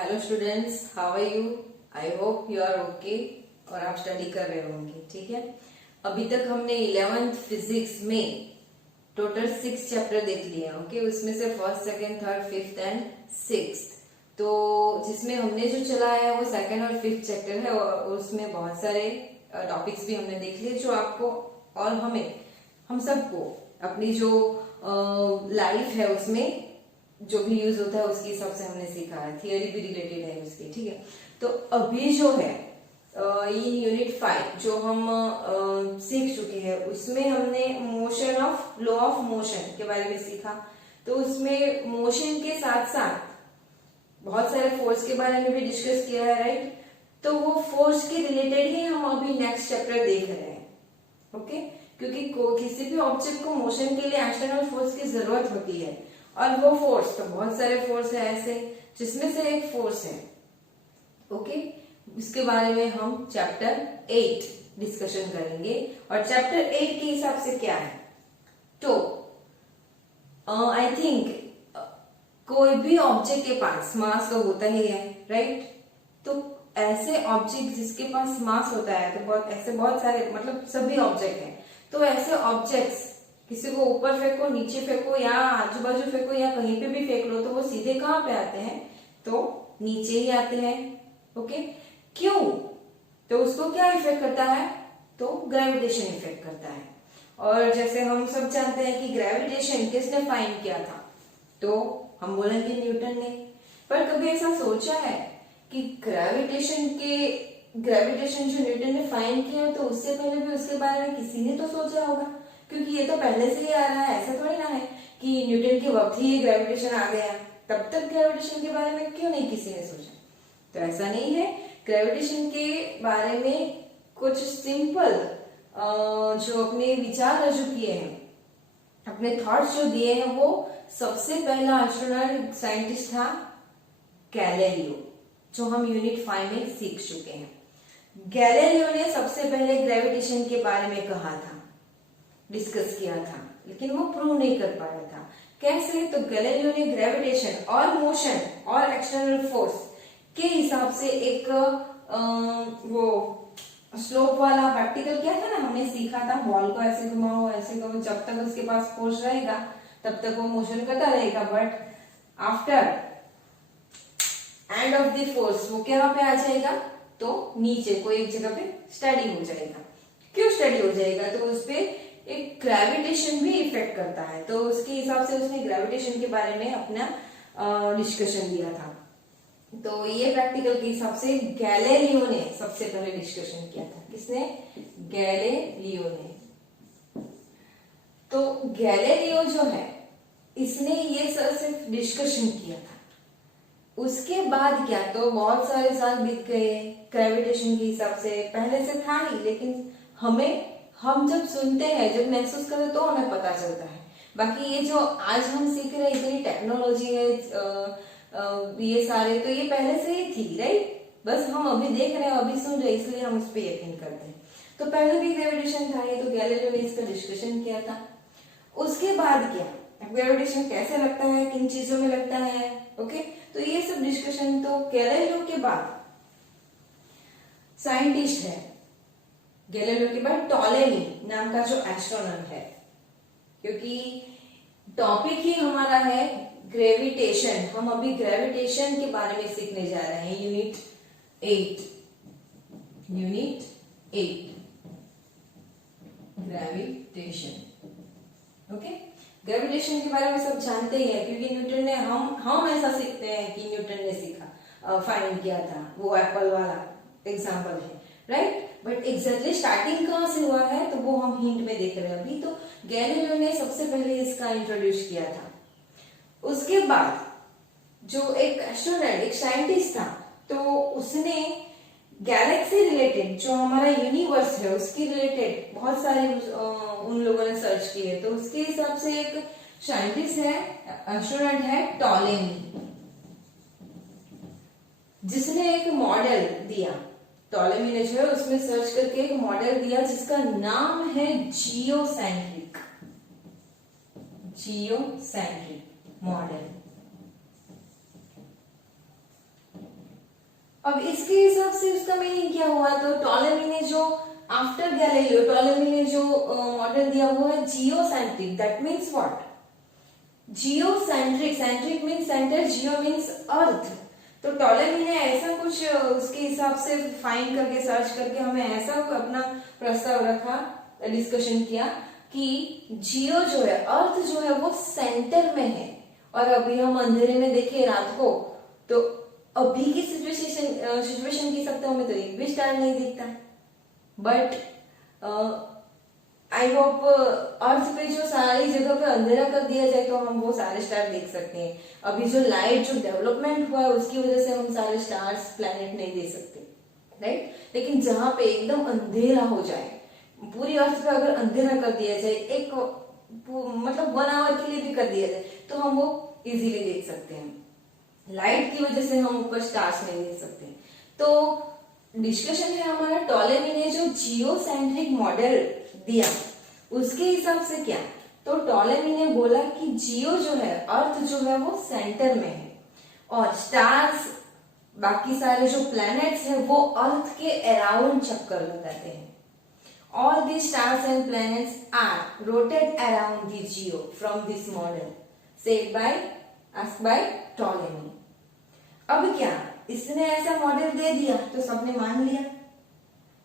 Hello students, how are you? I hope you are okay और आप study कर रहे होंगे। ठीक है, अभी तक हमने 11th फिजिक्स में टोटल 6 चैप्टर देख लिए हैं। ओके, उसमें से first, second, third, fifth and sixth. तो जिसमें हमने जो चलाया है वो सेकंड और फिफ्थ चैप्टर है और उसमें बहुत सारे टॉपिक्स भी हमने देख लिए जो आपको और हम सबको अपनी जो लाइफ है उसमें जो भी यूज होता है उसके हिसाब से हमने सीखा है। थियरी भी रिलेटेड है उसकी। ठीक है, तो अभी जो है ये यूनिट 5 जो हम सीख चुके हैं उसमें हमने motion of law of motion के बारे में सीखा। तो उसमें मोशन के साथ साथ बहुत सारे फोर्स के बारे में भी डिस्कस किया है, राइट? तो वो फोर्स के रिलेटेड ही हम अभी नेक्स्ट चैप्टर देख रहे हैं। ओके, क्योंकि किसी भी ऑब्जेक्ट को मोशन के लिए एक्सटर्नल फोर्स की जरूरत होती है और वो फोर्स तो बहुत सारे फोर्स है ऐसे, जिसमें से एक फोर्स है। ओके, इसके बारे में हम चैप्टर 8 डिस्कशन करेंगे। और चैप्टर 8 के हिसाब से क्या है, तो आई थिंक कोई भी ऑब्जेक्ट के पास मास तो होता ही है, राइट? तो ऐसे ऑब्जेक्ट जिसके पास मास होता है तो बहुत सारे, मतलब सभी ऑब्जेक्ट हैं। तो ऐसे ऑब्जेक्ट्स किसी को ऊपर फेंको, नीचे फेंको या आजू बाजू फेंको या कहीं पे भी फेंक लो तो वो सीधे कहाँ पे आते हैं? तो नीचे ही आते हैं। ओके, क्यों? तो उसको क्या इफेक्ट करता है? तो ग्रेविटेशन इफेक्ट करता है। और जैसे हम सब जानते हैं कि ग्रेविटेशन किसने फाइंड किया था? तो हम बोलेंगे न्यूटन ने। पर कभी ऐसा सोचा है कि ग्रेविटेशन जो न्यूटन ने फाइंड किया तो उससे पहले भी उसके बारे में किसी ने तो सोचा होगा, क्योंकि ये तो पहले से ही आ रहा है। ऐसा थोड़ी ना है कि न्यूटन के वक्त ही ग्रेविटेशन आ गया, तब तक ग्रेविटेशन के बारे में क्यों नहीं किसी ने सोचा? तो ऐसा नहीं है। ग्रेविटेशन के बारे में कुछ सिंपल जो अपने विचार रजू किए हैं, अपने थॉट्स जो दिए हैं, वो सबसे पहला एस्ट्रोनॉट साइंटिस्ट था गैलीलियो, जो हम यूनिट 5 में सीख चुके हैं। गैलीलियो ने सबसे पहले ग्रेविटेशन के बारे में कहा था, डिस्कस किया था, लेकिन वो प्रूव नहीं कर पाया था। कैसे? तो गैलीलियो ने ग्रेविटेशन और मोशन और एक्सटर्नल फोर्स के हिसाब से एक वो स्लोप वाला प्रैक्टिकल क्या था ना, हमने सीखा था, बॉल को ऐसे घुमाओ ऐसे घुमाओ, जब तक उसके पास फोर्स रहेगा तब तक वो मोशन करता रहेगा, but after end of the force वो क्या पे आ जाएगा? तो नीचे कोई एक जगह पे स्टडी हो जाएगा। क्यों स्टडी हो जाएगा? तो उस पे एक ग्रेविटेशन भी इफेक्ट करता है। तो उसके हिसाब से उसने ग्रेविटेशन के बारे में अपना डिस्कशन दिया था। तो ये प्रैक्टिकल के हिसाब से गैलीलियो ने सबसे पहले डिस्कशन किया था। किसने? गैलीलियो ने। तो गैलीलियो जो है, इसने ये सिर्फ डिस्कशन किया था। उसके बाद क्या, तो बहुत सारे साल बीत गए ग्रेविटेशन के हिसाब से। पहले से था ही, लेकिन हम जब सुनते हैं, जब महसूस करते हैं तो हमें पता चलता है। बाकी ये जो आज हम सीख रहे हैं, इतनी टेक्नोलॉजी है, ये सारे तो ये पहले से ही थी, राइट? बस हम अभी देख रहे हैं, अभी सुन रहे हैं, इसलिए हम उस पर यकीन करते हैं। तो पहले भी ग्रेविटेशन था, ये तो गैलीलियो ने इसका डिस्कशन किया था। उसके बाद क्या, ग्रेविटेशन कैसे लगता है, किन चीजों में लगता है, ओके? तो ये सब डिस्कशन तो गैलीलियो के बाद साइंटिस्ट है, गैलीलियो के बाद टॉलेमी नाम का जो एस्ट्रोनॉट है, क्योंकि टॉपिक ही हमारा है ग्रेविटेशन। हम अभी ग्रेविटेशन के बारे में सीखने जा रहे हैं। Unit 8 gravitation. ओके, ग्रेविटेशन के बारे में सब जानते ही है, क्योंकि न्यूटन ने, हम ऐसा सीखते हैं कि न्यूटन ने सीखा, फाइंड किया था, वो एप्पल वाला एग्जांपल है, राइट? बट एग्जैक्टली स्टार्टिंग कहां से हुआ है तो वो हम हिंट में देख रहे हैं अभी। तो गैलीलियो ने सबसे पहले इसका इंट्रोड्यूस किया था। उसके बाद जो एक एस्ट्रोनॉट, एक साइंटिस्ट था, तो उसने गैलेक्सी रिलेटेड, जो हमारा यूनिवर्स है उसके रिलेटेड बहुत सारे उन लोगों ने सर्च किए। तो उसके हिसाब से एक साइंटिस्ट है, एस्ट्रोनॉट है टॉलेमी, जिसने एक मॉडल दिया। टॉलेमी ने जो है उसमें सर्च करके एक मॉडल दिया जिसका नाम है जियोसेंट्रिक मॉडल। अब इसके हिसाब से उसका मीनिंग क्या हुआ, तो टॉलेमी ने जो आफ्टर गैलीलियो टॉलेमी ने जो मॉडल दिया वो है geocentric. That means what, geocentric, centric means centre, Jio means earth. तो टॉलेमी ने ऐसा कुछ उसके हिसाब से फाइंड करके सर्च करके हमें ऐसा अपना प्रस्ताव रखा, डिस्कशन किया कि जियो जो है, अर्थ जो है वो सेंटर में है। और अभी हम अंधेरे में देखे रात को, तो अभी की सिचुएशन की सकते हमें तो एक भी स्टार नहीं दिखता। बट आई होप अर्थ पे जो सारी जगह पे अंधेरा कर दिया जाए तो हम वो सारे स्टार देख सकते हैं। अभी जो लाइट जो डेवलपमेंट हुआ है उसकी वजह से हम सारे स्टार्स प्लैनेट नहीं देख सकते, राइट। लेकिन जहां पे एकदम अंधेरा हो जाए, पूरी अर्थ पे अगर अंधेरा कर दिया जाए, एक मतलब 1 आवर के लिए भी कर दिया जाए, तो हम वो इजीली देख सकते हैं। लाइट की वजह से हम ऊपर स्टार्स नहीं देख सकते। तो डिस्कशन है हमारा, टॉलेमी ने जो जियोसेंट्रिक मॉडल दिया उसके हिसाब से क्या, तो टॉलेमी ने बोला कि जियो जो है, अर्थ जो है वो सेंटर में है और स्टार्स, बाकी सारे जो प्लैनेट्स हैं वो अर्थ के अराउंड चक्कर लगाते हैं। All these stars and planets are rotate around the geo from this model asked by Ptolemy. अब क्या, इसने ऐसा मॉडल दे दिया तो सबने मान लिया,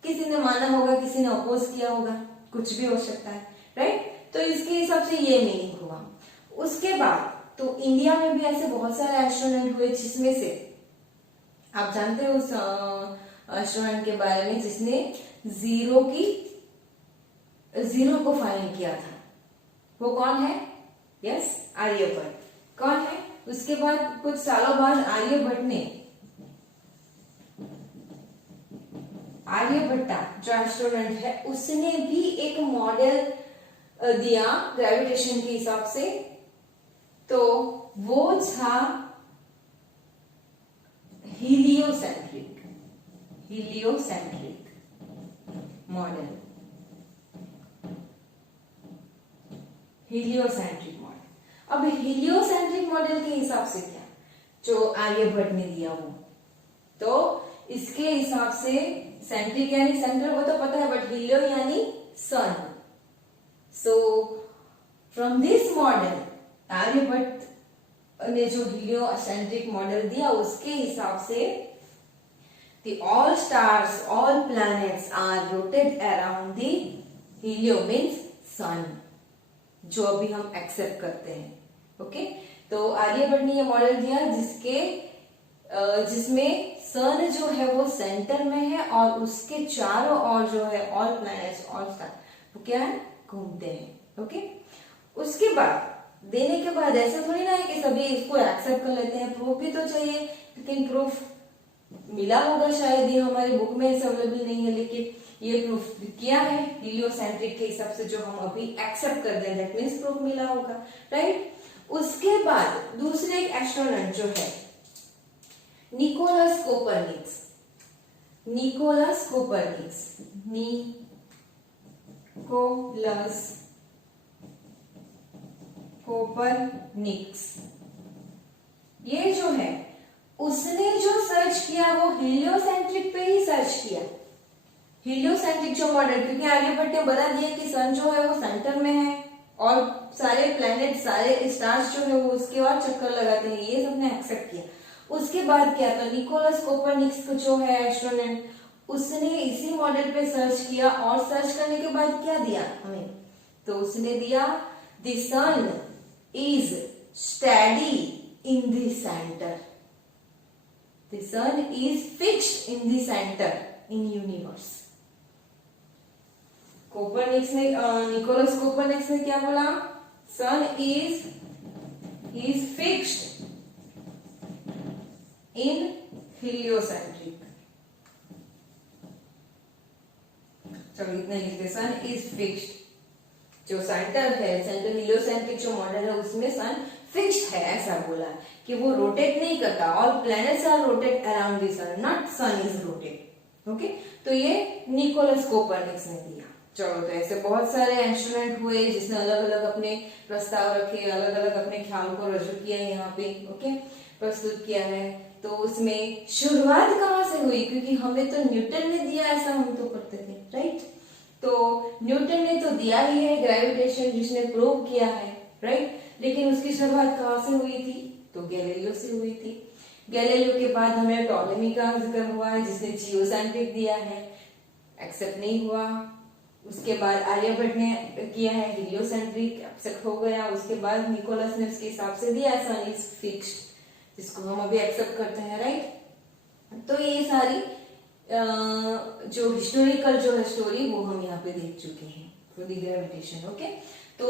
किसी ने माना होगा, किसी ने अपोज किया होगा, कुछ भी हो सकता है, राइट। तो इसके हिसाब से ये मीनिंग हुआ। उसके बाद तो इंडिया में भी ऐसे बहुत सारे एस्ट्रोनॉट हुए, जिसमें से आप जानते हो उस एस्ट्रोनॉट के बारे में जिसने जीरो को फाइंड किया था, वो कौन है, यस, आर्यभट्ट। कौन है, उसके बाद कुछ सालों बाद आर्यभट्टा जो एस्ट्रोनॉट है उसने भी एक मॉडल दिया ग्रेविटेशन के हिसाब से, तो वो था हीलियोसेंट्रिक मॉडल। Heliocentric model. अब हीलियोसेंट्रिक मॉडल के हिसाब से क्या, जो आर्यभट्ट ने दिया वो, तो इसके हिसाब से सेंट्रिक यानी सेंटर वो तो पता है, बट हीलियो यानी sun. So from this model, Aryabhata ने जो हीलियोसेंट्रिक मॉडल दिया उसके हिसाब से all stars, all planets are rotate around the helio means sun, जो अभी हम एक्सेप्ट करते हैं, ओके। तो आर्यभट्ट ने ये मॉडल दिया जिसमें सन जो है वो सेंटर में है और उसके चारों ओर जो है ऑल प्लैनेट्स, ऑल स्टार वो क्या है, घूमते हैं, ओके। उसके बाद देने के बाद ऐसा थोड़ी ना है कि सभी इसको एक्सेप्ट कर लेते हैं, प्रूफ भी तो चाहिए। लेकिन प्रूफ मिला होगा शायद, ये हमारे बुक में अवेलेबल नहीं है, लेकिन ये प्रूफ किया है हीलियोसेंट्रिक के हिसाब से जो हम अभी एक्सेप्ट कर दें, दैट मींस प्रूफ मिला होगा, राइट। उसके बाद दूसरे एक एस्ट्रोनॉट जो है निकोलस कोपरनिकस, ये जो है उसने जो सर्च किया वो हीलियोसेंट्रिक पे ही सर्च किया, हीलियोसेंट्रिक जो मॉडल, क्योंकि आर्यभट्ट ने बता दिया कि सन जो है वो सेंटर में है और सारे प्लैनेट, सारे स्टार्स जो है वो उसके और चक्कर लगाते हैं, ये सबने एक्सेप्ट किया। उसके बाद क्या, तो निकोलस कोपरनिकस जो है एस्ट्रोनॉट, उसने इसी मॉडल पे सर्च किया और सर्च करने के बाद क्या दिया हमें, तो उसने दिया the sun is study in the centre, the sun is fixed in the centre in universe. Nicolaus Copernicus ने क्या बोला, sun is fixed in heliocentric, चलो इतना लिखते, सन इज फिक्स्ड, जो सेंटर है, सेंटर हीलियोसेंट्रिक जो मॉडल है उसमें सन फिक्स्ड है, ऐसा बोला कि वो रोटेट नहीं करता, all planets are rotate around the sun, not sun is rotate, okay. तो ये निकोलस कोपरनिकस ने दिया। चलो, तो ऐसे बहुत सारे इंस्ट्रूमेंट हुए जिसने अलग अलग अपने प्रस्ताव रखे, अलग अलग अपने ख्याल को रजू किया है, यहाँ पे ओके प्रस्तुत किया है। तो उसमें शुरुआत कहाँ से हुई, क्योंकि हमें तो न्यूटन ने दिया ऐसा हम तो पढ़ते थे, राइट। तो न्यूटन ने तो दिया ही है ग्रेविटेशन, जिसने प्रूव किया है, राइट। लेकिन उसकी शुरुआत कहाँ से हुई थी, तो गैलीलियो से हुई थी। गैलीलियो के बाद हमें टॉलेमी का जिक्र हुआ है, जिसने जियोसेंट्रिक दिया है, एक्सेप्ट नहीं हुआ। उसके बाद आर्यभट्ट ने किया है हीलियोसेंट्रिक, एक्सेप्ट हो गया। उसके बाद निकोलस ने उसके हिसाब से दिया सन इज फिक्स्ड, जिसको हम अभी एक्सेप्ट करते हैं, राइट। तो ये सारी जो हिस्टोरिकल जो है स्टोरी वो हम यहाँ पे देख चुके हैं फॉर द ग्रेविटेशन, ओके। तो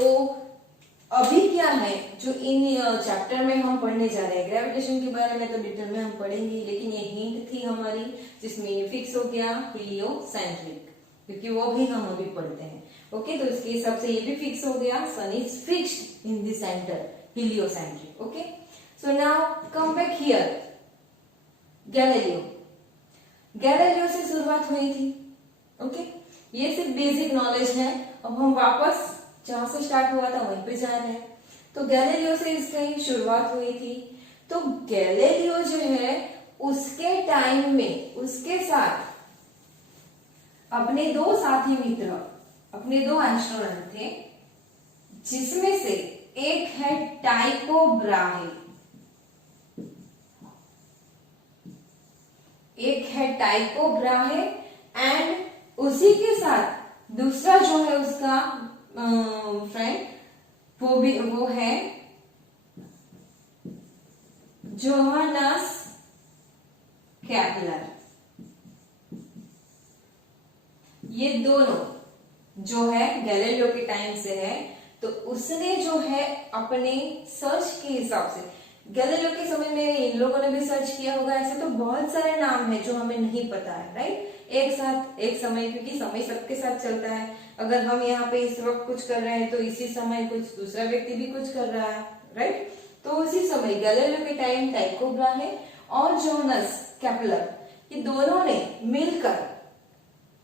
अभी क्या है जो इन चैप्टर में हम पढ़ने जा रहे हैं, ग्रेविटेशन के बारे में तो डिटेल में हम पढ़ेंगे, लेकिन ये हिंट थी हमारी, जिसमें फिक्स हो गया हीलियोसेंट्रिक, क्योंकि वो भी हम अभी पढ़ते हैं, ओके। तो इसके हिसाब से ये भी फिक्स हो गया, sun is fixed in the centre, heliocentric, okay. So now come back here, Galileo. Galileo से शुरुआत हुई थी, ओके। ये सिर्फ बेसिक नॉलेज है। अब हम वापस जहां से स्टार्ट हुआ था वहीं पे जा रहे हैं। तो गैलीलियो से इसकी शुरुआत हुई थी। तो गैलीलियो जो है उसके टाइम में उसके साथ अपने दो साथी मित्र, अपने दो एस्ट्रोनॉट थे, जिसमें से एक है टाइको ब्राहे, एक है टाइको ब्राहे, एंड उसी के साथ दूसरा जो है उसका फ्रेंड, वो है जोहानस केपलर। ये दोनों जो है गैलीलियो के टाइम से है। तो उसने जो है अपने सर्च के हिसाब से, गैलीलियो के समय में इन लोगों ने भी सर्च किया होगा, ऐसे तो बहुत सारे नाम है जो हमें नहीं पता है, राइट। एक साथ एक समय, क्योंकि समय सबके साथ चलता है। अगर हम यहाँ पे इस वक्त कुछ कर रहे हैं तो इसी समय कुछ दूसरा व्यक्ति भी कुछ कर रहा है, राइट। तो उसी समय गैलीलियो के टाइम टाइको ब्राहे और जोहानस केपलर, ये दोनों ने मिलकर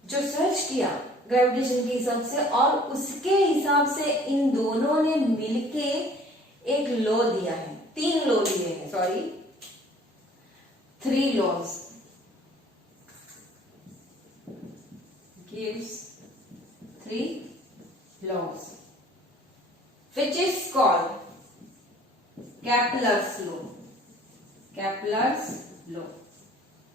जो सर्च किया ग्रेविटेशन के हिसाब से, और उसके हिसाब से इन दोनों ने मिलके एक लॉ दिया है, 3 लॉ दिए हैं, sorry 3 laws, gives 3 laws, which is called Kepler's law, Kepler's law,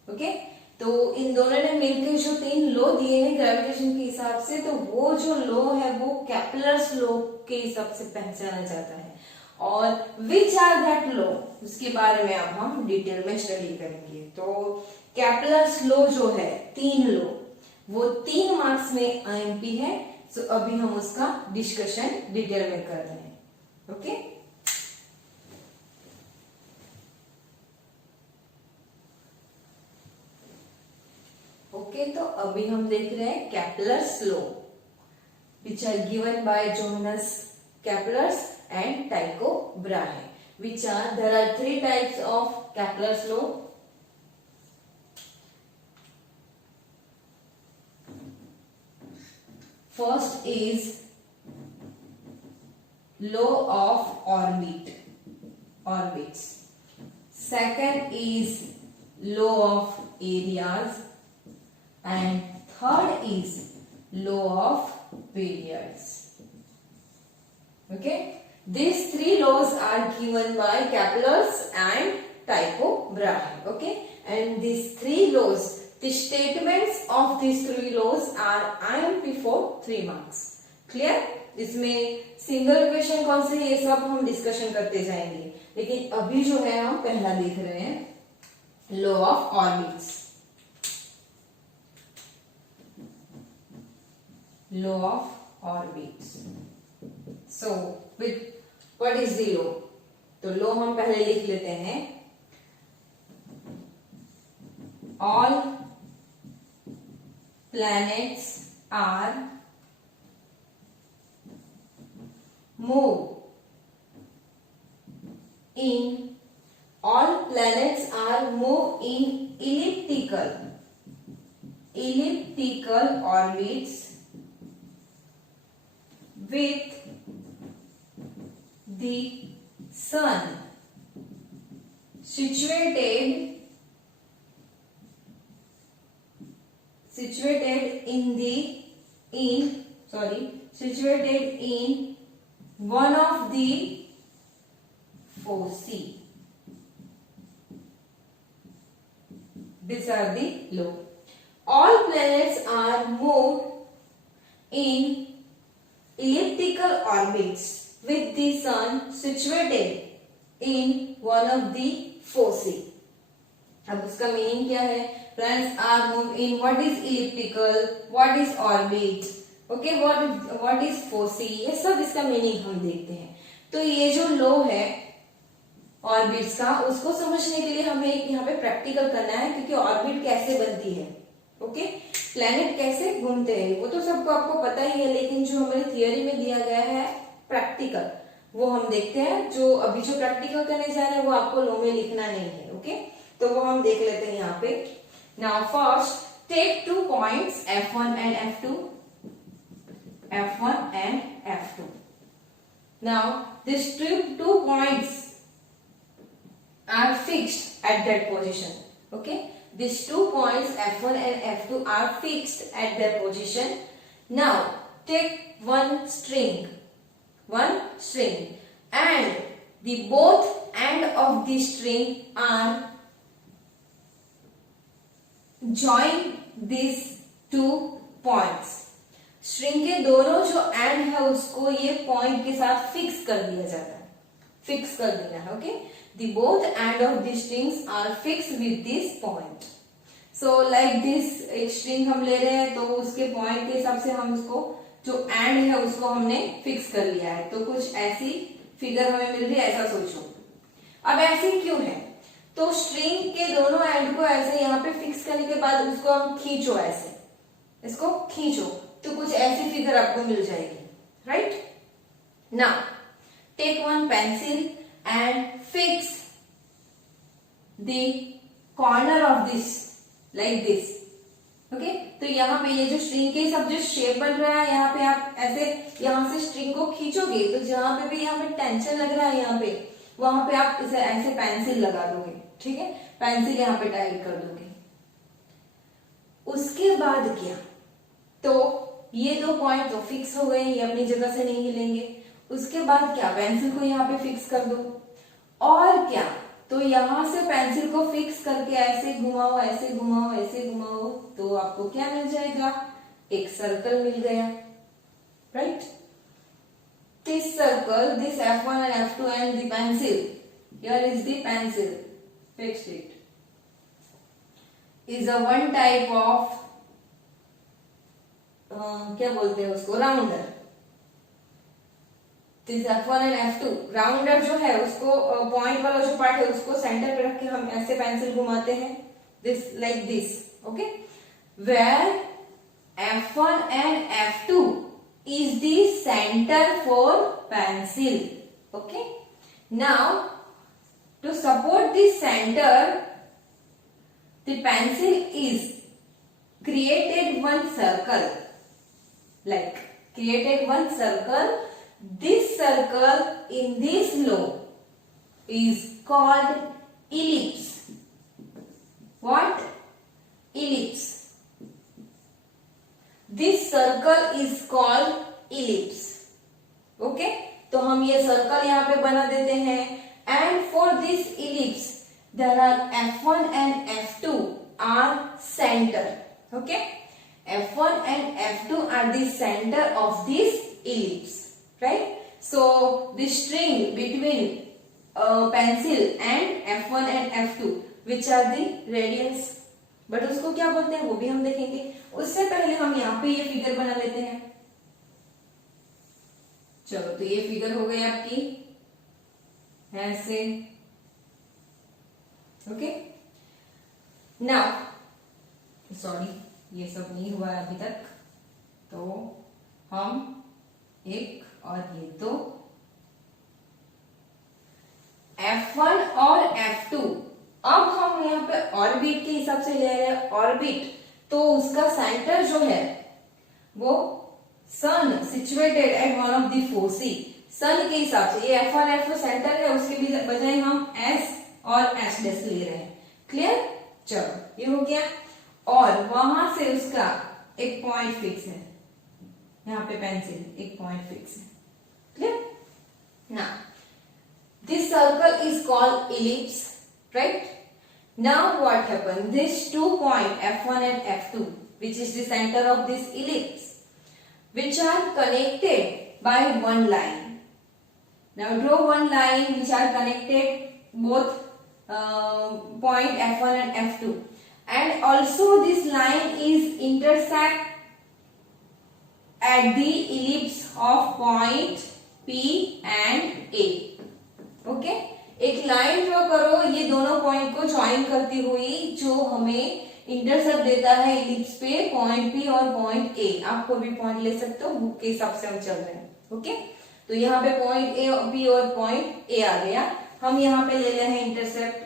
okay। तो इन दोनों ने मिलकर जो 3 लॉ दिए हैं ग्रेविटेशन के हिसाब से, तो वो जो लॉ है वो केपलर्स लॉ के हिसाब से पहचाना जाता है। और विच आर दैट लॉ, उसके बारे में अब हम डिटेल में स्टडी करेंगे। तो केपलर्स लॉ जो है 3 लॉ, वो 3 मार्क्स में आईएमपी है। सो अभी हम उसका डिस्कशन डिटेल में कर रहे हैं, ओके। ओके, तो अभी हम देख रहे हैं Kepler's law, which are given by Johannes Kepler and Tycho Brahe. There are 3 types of Kepler's law. First is law of orbits. Second is law of areas, and third is law of periods. Okay, these 3 laws are given by Kepler's and Tycho Brahe. Okay, and these 3 laws, the statements of these 3 laws are IMP for 3 marks. Clear? इसमें single question कौन से, ये सब हम discussion करते जाएंगे, लेकिन अभी जो है हम पहला देख रहे हैं law of orbits. Law of orbits. So, what is the law? तो law हम पहले लिख लेते हैं, all planets are move in elliptical orbits with the sun situated in one of the foci. These are the law. All planets are moved in elliptical orbits with the sun situated in one of the foci. अब उसका meaning क्या है? Planets are moved in what is elliptical, what is orbit, okay, what is foci, ये सब इसका meaning हम देखते हैं. तो ये जो लॉ है ऑर्बिट्स का, उसको समझने के लिए हमें यहाँ पे प्रैक्टिकल करना है, क्योंकि ऑर्बिट कैसे बनती है, ओके, प्लैनेट कैसे घूमते हैं वो तो सबको आपको पता ही है, लेकिन जो हमारी थियरी में दिया गया है प्रैक्टिकल, वो हम देखते हैं. जो अभी जो प्रैक्टिकल करने जा रहे हैं वो आपको लॉ में लिखना नहीं है, ओके, तो वो हम देख लेते हैं यहाँ पे. Now first take 2 points F1 and F2. F1 and F2. Now these two points are fixed at that position, okay. These 2 points F1 and F2 are fixed at their position. Now take one string and the both end of the string are join these 2 points. String के दोनों जो and है उसको ये point के साथ fix कर दिया जाता है, फिक्स कर देना है, okay. The both end of the strings are fixed with this point. So like this, एक स्ट्रिंग हम ले रहे हैं तो उसके पॉइंट के हिसाब से हम उसको जो एंड है उसको हमने फिक्स कर लिया है. तो कुछ ऐसी फिगर हमें मिल रही है, ऐसा सोचो. अब ऐसे क्यों है? तो स्ट्रिंग के दोनों एंड को ऐसे यहाँ पे फिक्स करने के बाद उसको हम खींचो, ऐसे इसको खींचो तो कुछ ऐसी फिगर आपको मिल जाएगी, right. Now take one pencil and fix the corner of this like this, okay. तो यहाँ पे ये जो स्ट्रिंग के सब जो शेप बन रहा है, यहाँ पे आप ऐसे यहाँ से स्ट्रिंग को खींचोगे तो जहां पे भी यहाँ पे टेंशन लग रहा है यहाँ पे, वहां पे आप इसे ऐसे पेंसिल लगा दोगे, ठीक है. पेंसिल यहाँ पे टाइट कर दोगे. उसके बाद क्या? तो ये 2 पॉइंट तो फिक्स हो गए, ये अपनी जगह से नहीं हिलेंगे. उसके बाद क्या? पेंसिल को यहाँ पे फिक्स कर दो. और क्या? तो यहां से पेंसिल को फिक्स करके ऐसे घुमाओ, ऐसे घुमाओ, ऐसे घुमाओ, तो आपको क्या मिल जाएगा? एक सर्कल मिल गया, right. This circle, this F1 and F2 and the pencil, here is the pencil, fixed it, is a one type of क्या बोलते हैं उसको, rounder. This F1 and F2 rounder जो है उसको पॉइंट वाला जो पार्ट है उसको सेंटर पे रख के हम ऐसे पेंसिल घुमाते हैं, this like this, okay. Where F1 and F2 is the center for pencil, okay. Now to support this center, the pencil is created one circle, like created one circle. This circle in this law is called ellipse. What? Ellipse. This circle is called ellipse. Okay? तो हम ये circle यहाँ पे बना देते हैं. And for this ellipse, there are F1 and F2 are center. Okay? F1 and F2 are the center of this ellipse. Right? So the string between pencil and F1 and F2, which are the radians, but उसको क्या बोलते हैं वो भी हम देखेंगे. उससे पहले हम यहाँ पे ये फिगर बना लेते हैं. चलो, तो ये फिगर हो गई आपकी ऐसे, ओके. नाउ सॉरी, ये सब नहीं हुआ है अभी तक, तो हम एक और ये दो F1 और F2. अब हम यहाँ पे ऑर्बिट के हिसाब से ले रहे हैं ऑर्बिट, तो उसका सेंटर जो है वो sun situated at one of the foci, sun के हिसाब से ये एफ और एफ सेंटर है, उसके भी बजाय हम एस और एस डेस ले रहे हैं। क्लियर, चलो ये हो गया। और वहां से उसका एक पॉइंट फिक्स है, यहाँ पे पेंसिल एक पॉइंट फिक्स है। क्लियर, ना this circle is called ellipse, right. Now what happened? These 2 points F1 and F2, which is the center of this ellipse, which are connected by one line. Now draw one line which are connected both point F1 and F2, and also this line is intersect at the ellipse of point P and A. Okay? एक line draw करो ये दोनों point को join करती हुई, जो हमें intercept देता है इलिप्स पे पॉइंट पी और पॉइंट ए। आप कोई भी पॉइंट ले सकते हो, बुक के हिसाब से हम चल रहे हैं। ओके, तो यहाँ पे पॉइंट ए पी और पॉइंट ए आ गया, हम यहाँ पे ले रहे हैं इंटरसेप्ट,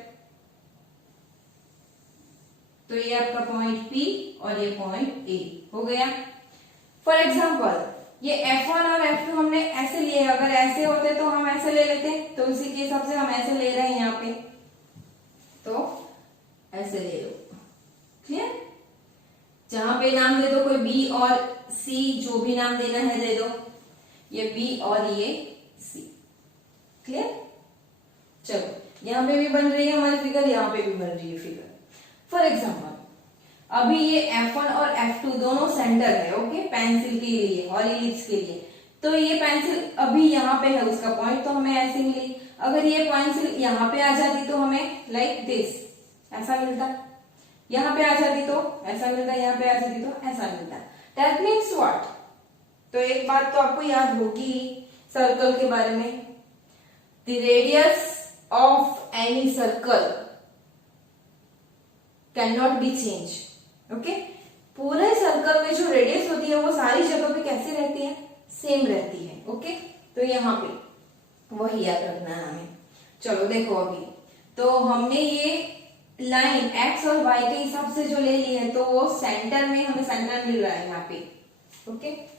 तो ये आपका पॉइंट पी और ये पॉइंट ए हो गया। फॉर एग्जाम्पल ये F1 और F2 हमने ऐसे लिए, अगर ऐसे होते तो हम ऐसे ले लेते, तो इसी के हिसाब से हम ऐसे ले रहे हैं यहाँ पे, तो ऐसे ले लो। क्लियर, जहां पे नाम दे दो कोई B और C, जो भी नाम देना है दे दो, ये B और ये C। क्लियर, चलो यहाँ पे भी बन रही है हमारी फिगर, यहाँ पे भी बन रही है फिगर। फॉर एग्जाम्पल अभी ये F1 और F2 दोनों सेंटर है, ओके, पेंसिल के लिए और इलिप्स के लिए। तो ये पेंसिल अभी यहाँ पे है, उसका पॉइंट तो हमें ऐसे मिली। अगर ये पेंसिल यहाँ पे आ जाती तो हमें लाइक दिस ऐसा मिलता, यहाँ पे आ जाती तो ऐसा मिलता, यहाँ पे आ जाती तो ऐसा मिलता। That means what? तो एक बात तो आपको याद होगी सर्कल के बारे में, the radius of any circle can not be change. Okay, पूरे सर्कल में जो रेडियस होती है वो सारी जगह पे कैसे रहती है? सेम रहती है। ओके, तो यहाँ पे वही याद रखना है हमें। चलो देखो अभी तो हमने ये लाइन एक्स और वाई के हिसाब से जो ले ली है, तो वो सेंटर में हमें सेंटर मिल रहा है यहाँ पे। ओके,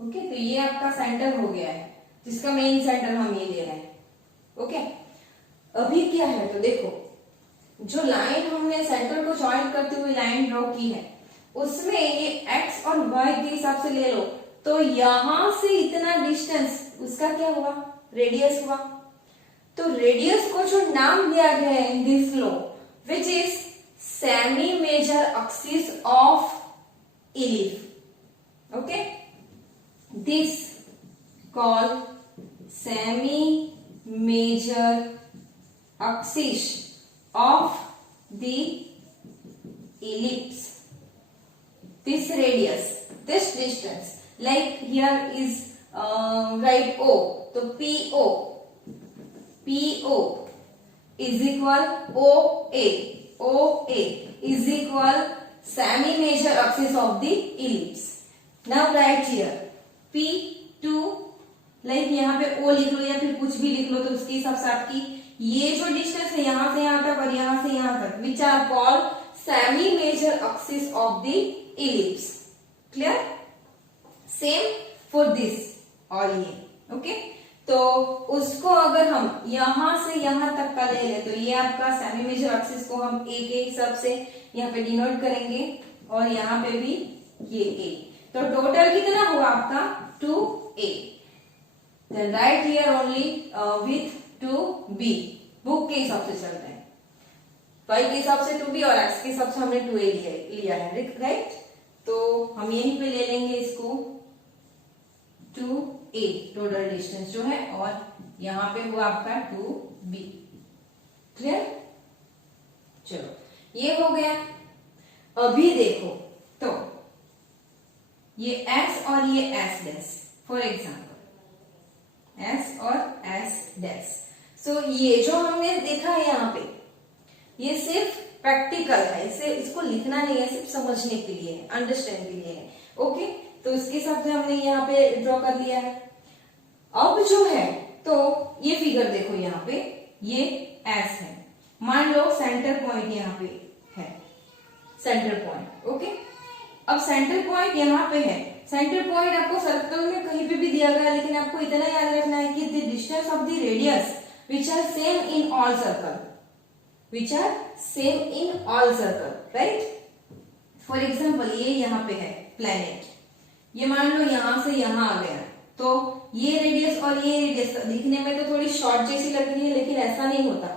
ओके, तो ये आपका सेंटर हो गया है, जिसका मेन सेंटर हम ये ले रहे हैं। ओके, अभी क्या है तो देखो, जो लाइन हमने सेंटर को ज्वाइन करती हुई लाइन ड्रॉ की है, उसमें ये एक्स और वाई के हिसाब से ले लो, तो यहां से इतना डिस्टेंस उसका क्या हुआ? रेडियस हुआ। तो रेडियस को जो नाम दिया गया है in this law, which is semi major axis of ellipse. Okay, this called semi major axis of the ellipse. This radius, this distance, like here is write O, so PO is equal OA is equal semi major axis of the ellipse. Now write here P2, like यहाँ पे O लिख लो या फिर कुछ भी लिख लो, तो उसके हिसाब से आपकी ये जो डिस्टेंस है यहाँ से यहाँ तक और यहाँ से यहाँ तक, which are called semi major axis of the ellipse. Clear, same for this और ये। ओके, तो उसको अगर हम यहाँ से यहाँ तक का ले ले, तो ये आपका सेमी मेजर एक्सिस को हम A के हिसाब से यहाँ पे डिनोट करेंगे, और यहाँ पे भी ये A, तो टोटल कितना हुआ आपका 2A। Then right here only with 2B, book के हिसाब से चल रहे हैं, y के हिसाब से 2B और x के हिसाब से हमने 2A लिया है, राइट। तो हम यहीं पे ले लेंगे इसको 2A टोटल डिस्टेंस जो है, और यहाँ पे हुआ आपका 2B। क्लियर, चलो ये हो गया। अभी देखो तो ये S और ये S dash, for example S और S डैश, सो ये जो हमने देखा है यहाँ पे, ये सिर्फ प्रैक्टिकल है, इसे इसको लिखना नहीं है, सिर्फ समझने के लिए है, अंडरस्टैंड के लिए है। ओके, तो इसके हिसाब से हमने यहाँ पे ड्रॉ कर लिया है। अब जो है तो ये फिगर देखो, यहाँ पे ये एस है, मान लो सेंटर पॉइंट यहाँ पे है, सेंटर पॉइंट। ओके, अब सेंटर पॉइंट यहाँ पे है, सेंटर पॉइंट आपको सर्कल में कहीं पे भी दिया गया, लेकिन आपको इतना याद रखना है कि the distance of the radius which are same in all circle, which are same in all circle, right. For example ये यहाँ पे है प्लेनेट, ये मान लो यहां से यहां आ गया, तो ये रेडियस और ये रेडियस दिखने में तो थोड़ी शॉर्ट जैसी लग रही है, लेकिन ऐसा नहीं होता।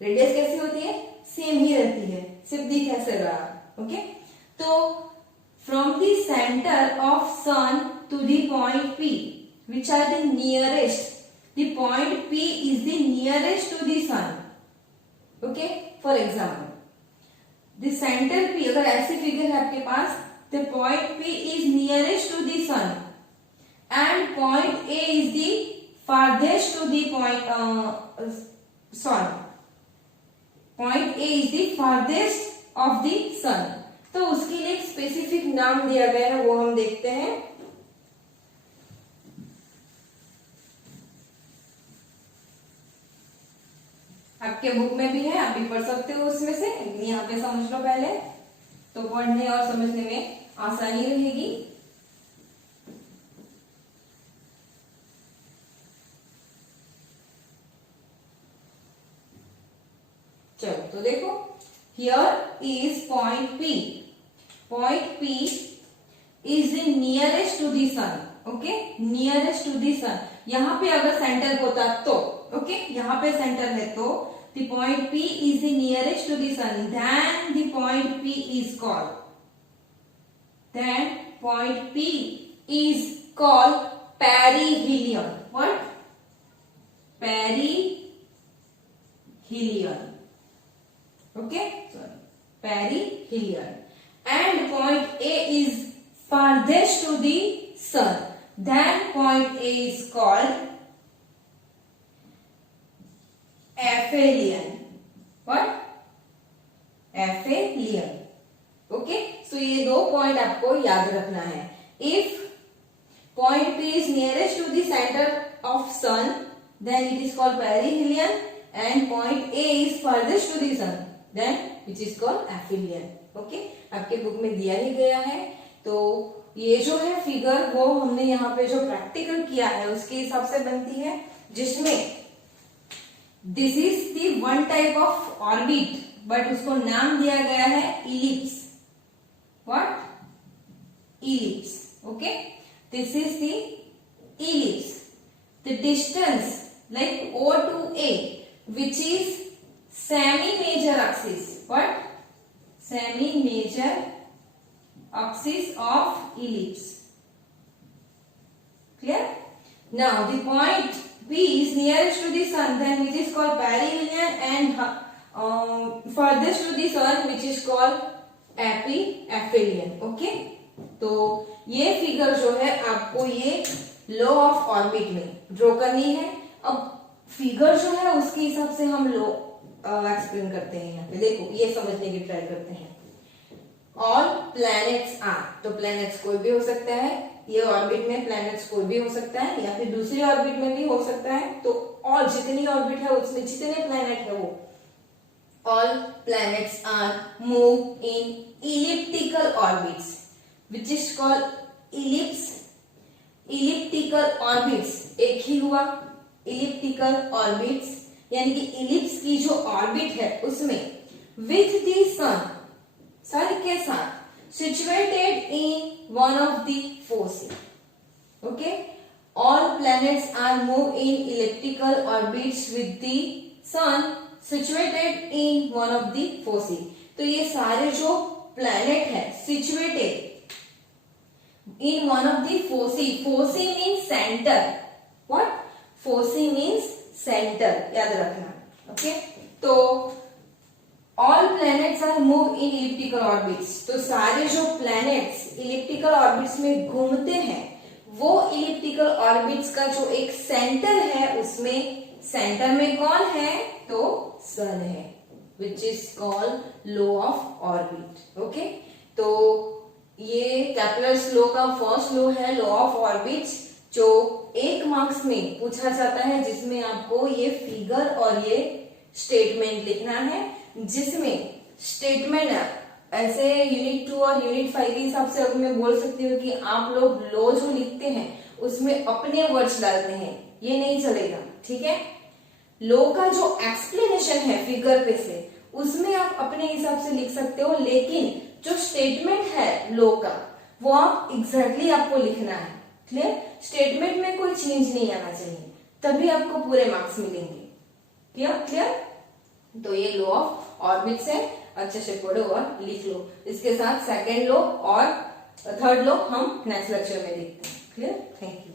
रेडियस कैसी होती है? सेम ही रहती है, सिर्फ दिख ऐसे रहा। ओके, तो from the centre of sun to the point P which are the nearest, the point P is the nearest to the sun. Okay, for example the centre P, अगर ऐसी फिगर है आपके पास, the point P is nearest to the sun and point A is the farthest to the point sun. Point A is the farthest of the sun. तो उसके लिए एक specific नाम दिया गया है, वो हम देखते हैं। आपके बुक में भी है, आप भी पढ़ सकते हो उसमें से, यहाँ पे समझ लो पहले, तो पढ़ने और समझने में आसानी रहेगी। चलो तो देखो, here is point P, point P is the nearest to the sun. Okay, nearest to the sun, यहाँ पे अगर सेंटर होता तो, ओके, यहाँ पे सेंटर है तो the point P is the nearest to the sun, then the point P is called, then point P is called perihelion. What? Perihelion. Okay, sorry, perihelion. And point A is farthest to the sun, then point A is called aphelion. What? Aphelion. Okay, so ये दो point आपको याद रखना है। If point P is nearest to the centre of sun, then it is called perihelion, and point A is farthest to the sun, then it is called aphelion. Okay, आपके book में दिया ही गया है। तो ये जो है फिगर, वो हमने यहाँ पे जो प्रैक्टिकल किया है उसके हिसाब से बनती है, जिसमें this is the one type of orbit, but उसको नाम दिया गया है ellipse. What? Ellipse. Okay, this is the ellipse. The distance like O to A, which is semi-major axis. What? Semi-major axis of ellipse. Clear? Now the point P is nearest to the sun, then which is called perihelion, and furthest to the sun, which is called एफिलियन। Okay, तो ये figure जो है आपको ये law of orbit में draw करनी है। अब फिगर जो है उसके हिसाब से हम लॉ एक्सप्लेन करते हैं। यहाँ पे देखो, ये समझने की ट्राई करते हैं। ऑल प्लैनेट्स आर, तो प्लैनेट्स कोई भी हो सकता है, ये ऑर्बिट में प्लैनेट्स कोई भी हो सकता है, या फिर दूसरी ऑर्बिट में भी हो सकता है। तो और जितनी ऑर्बिट है उसमें जितने प्लैनेट है वो all planets are move in elliptical orbits, which is called ellipse. elliptical orbits एक ही हुआ, elliptical orbits यानी कि ellipse की जो ऑर्बिट है उसमें with the sun, सन के साथ situated in one of the foci. Okay, all planets are move in elliptical orbits with the sun situated in one of the foci. तो ये सारे जो प्लैनेट है situated in one of the foci. foci means center. What? foci means center, याद रखना। Okay, तो all planets are move in elliptical orbits. तो सारे जो प्लैनेट्स इलिप्टिकल ऑर्बिट्स में घूमते हैं, वो इलिप्टिकल ऑर्बिट्स का जो एक सेंटर है, उसमें सेंटर में कौन है? तो सन है। Which is called law of orbit. Okay, तो ये कैपलर्स लॉ का फर्स्ट लॉ है, लॉ ऑफ ऑर्बिट, जो 1 मार्क्स में पूछा जाता है, जिसमें आपको ये फिगर और ये स्टेटमेंट लिखना है, जिसमें स्टेटमेंट ऐसे यूनिट 2 और यूनिट 5 के हिसाब से अब मैं बोल सकती हूँ कि आप लोग लॉ जो लिखते हैं उसमें अपने वर्ड्स डालते हैं, ये नहीं चलेगा, ठीक है। लॉ का जो एक्सप्लेनेशन है फिगर पे से, उसमें आप अपने हिसाब से लिख सकते हो, लेकिन जो स्टेटमेंट है लॉ का वो आप एग्जैक्टली आपको लिखना है। क्लियर? स्टेटमेंट में कोई चेंज नहीं आना चाहिए, तभी आपको पूरे मार्क्स मिलेंगे। क्लियर? तो ये लॉ ऑफ ऑर्बिट्स है, अच्छे से पढ़ो और लिख लो। इसके साथ सेकंड लॉ और थर्ड लॉ हम नेक्स्ट लेक्चर में देखते हैं। क्लियर? Thank you.